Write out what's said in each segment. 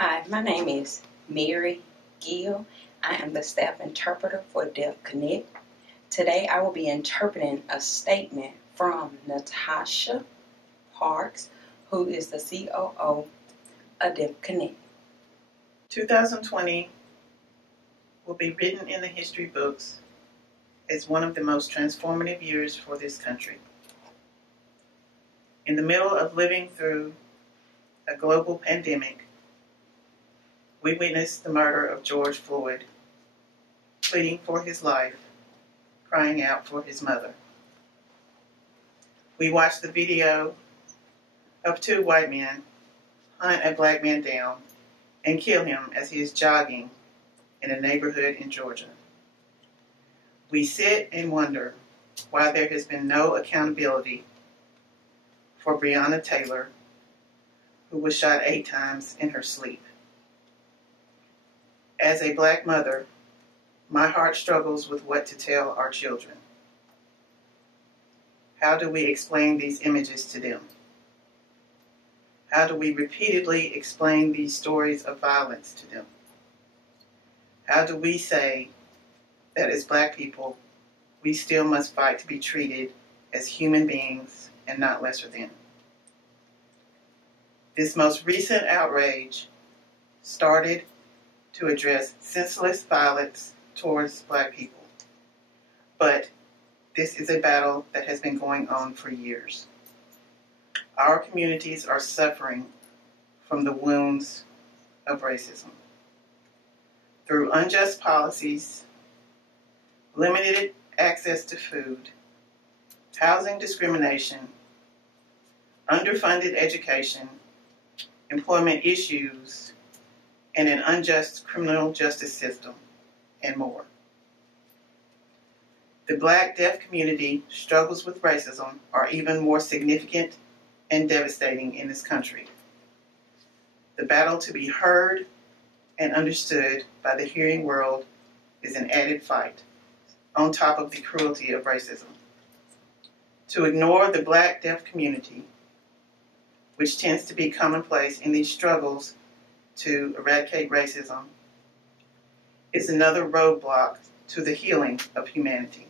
Hi, my name is Mary Gill. I am the staff interpreter for Deaf Connect. Today I will be interpreting a statement from Natasha Parks, who is the COO of Deaf Connect. 2020 will be written in the history books as one of the most transformative years for this country. In the middle of living through a global pandemic, we witnessed the murder of George Floyd, pleading for his life, crying out for his mother. We watched the video of two white men hunt a black man down and kill him as he is jogging in a neighborhood in Georgia. We sit and wonder why there has been no accountability for Breonna Taylor, who was shot 8 times in her sleep. As a black mother, my heart struggles with what to tell our children. How do we explain these images to them? How do we repeatedly explain these stories of violence to them? How do we say that as black people, we still must fight to be treated as human beings and not lesser than? This most recent outrage started to address senseless violence towards black people. But this is a battle that has been going on for years. Our communities are suffering from the wounds of racism. Through unjust policies, limited access to food, housing discrimination, underfunded education, employment issues, and an unjust criminal justice system, and more. The Black deaf community struggles with racism are even more significant and devastating in this country. The battle to be heard and understood by the hearing world is an added fight, on top of the cruelty of racism. To ignore the Black deaf community, which tends to be commonplace in these struggles to eradicate racism, is another roadblock to the healing of humanity.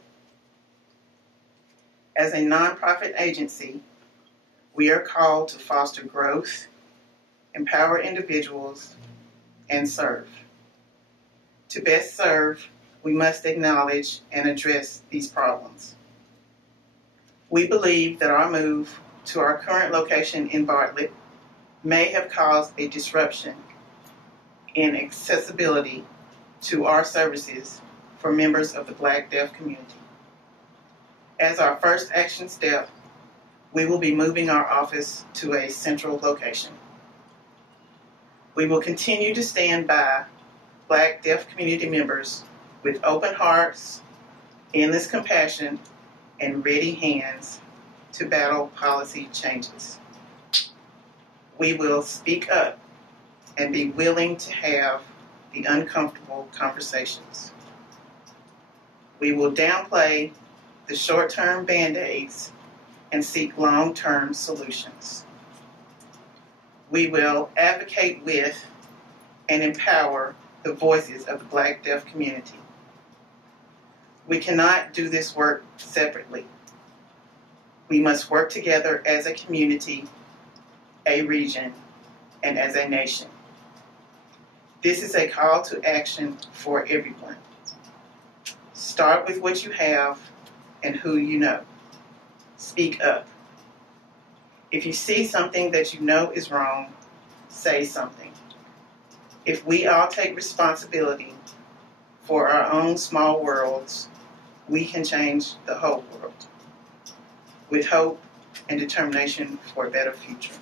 As a nonprofit agency, we are called to foster growth, empower individuals, and serve. To best serve, we must acknowledge and address these problems. We believe that our move to our current location in Bartlett may have caused a disruption in accessibility to our services for members of the Black deaf community. As our first action step, we will be moving our office to a central location. We will continue to stand by Black deaf community members with open hearts, endless compassion, and ready hands to battle policy changes. We will speak up and be willing to have the uncomfortable conversations. We will downplay the short-term band-aids and seek long-term solutions. We will advocate with and empower the voices of the Black deaf community. We cannot do this work separately. We must work together as a community, a region, and as a nation. This is a call to action for everyone. Start with what you have and who you know. Speak up. If you see something that you know is wrong, say something. If we all take responsibility for our own small worlds, we can change the whole world with hope and determination for a better future.